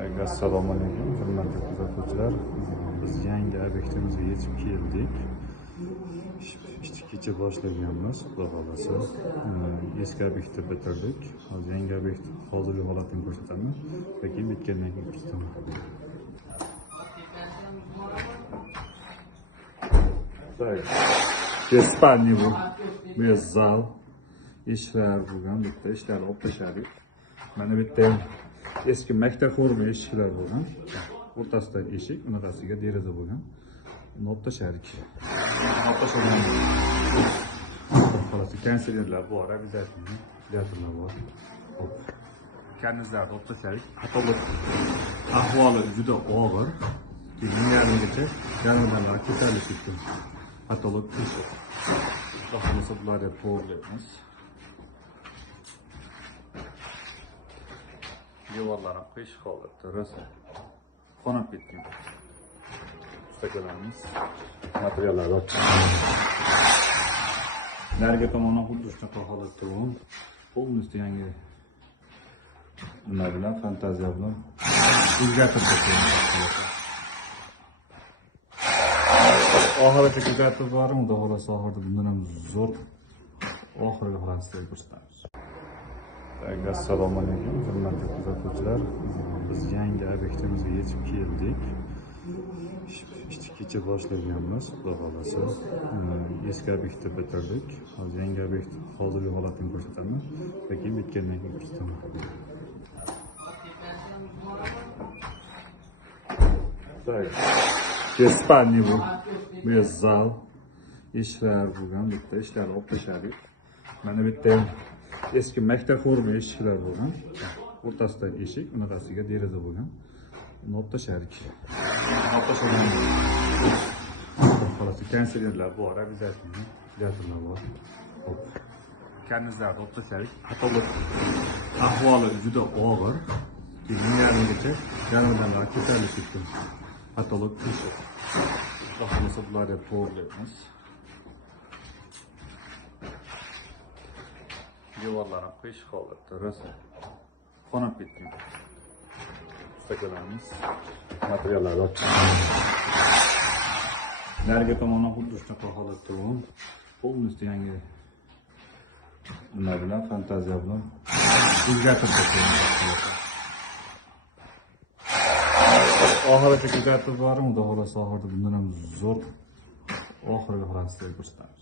Assalomu alaykum, hurmatli kuzatuvchilar. Biz yangi obyektimizga yetib keldik. Kecha boshlaganmiz, xudo xolasa. Eski obyektni bitirdik. Hozir yangi obyekt hozirgi holatini ko'rsataman. Lekin bitgandan keyin ko'rsataman. Spalni bu. Bu zal. Ishlar bo'lgan, bitta ishlarni olib tashladik. Mana bu yerda eski maktab forma eshiklar bo'lgan. O'rtasidagi eshik, unaqasiga deraza bo'lgan. Uni olib tashladik. Olib tashlagan. Xolos, konsertlar bor, обязательно. Teatrlar bor. Hop. Kanizlarni olib tashladik. Katalog ahvoli juda og'ir. Yarmigacha yarmidan ko'tarilib ketgan. Katalog teshik. Xohlasa bularga to'g'rilaymiz. Devorlarni qish holatda rosa qonab ketgan. Ustakalarimiz materiallarni narigi tomondan xuddi shunaqa holatda bo'lgan. Полностью yangi nima bilan fantaziya bilan o'zgartirib tashlagan. Oxirigacha kuzatib boring, xudo xolasa oxirida bundan ham zo'r oxirgi holatini ko'rsatamiz. Assalomu alaykum, hurmatli kuzatuvchilar. Biz yangi obyektimizga yetib keldik. Kecha boshlaganmiz, xudo xolasa. Eski obyektni bitirdik. Hozir yangi obyekt hozirgi holatini ko'rsataman. Lekin bitgandan keyin ko'rsataman. Spalni bu. Bu zal. Ishlar bo'lgan, bitta ishlarni olib tashladik. Mana bu yerda eski maktab forma eshiklar bo'lgan. O'rtasidagi eshik, unaqasiga deraza bo'lgan. Uni olib tashladik. Olib tashlagan. Xolos, konsertlar bor, обязательно. Teatrlar bor. Hop. Kanizlarni olib tashladik. Katalog ahvoli juda og'ir. Yarmigacha yarmidan ko'tarilib ketgan. Katalog teshik. Xohlasa bularga to'g'rilaymiz. Devorlarni qish holatda rosa qonab ketgan. Ustakalarimiz materiallarni narigi tomondan xuddi shunaqa holatda bo'lgan. Полностью yangi nima bilan fantaziya bilan o'zgartirib tashlagan. Oxirigacha kuzatib boring, xudo xolasa oxirida bundan ham zo'r oxirgi holatini ko'rsatamiz.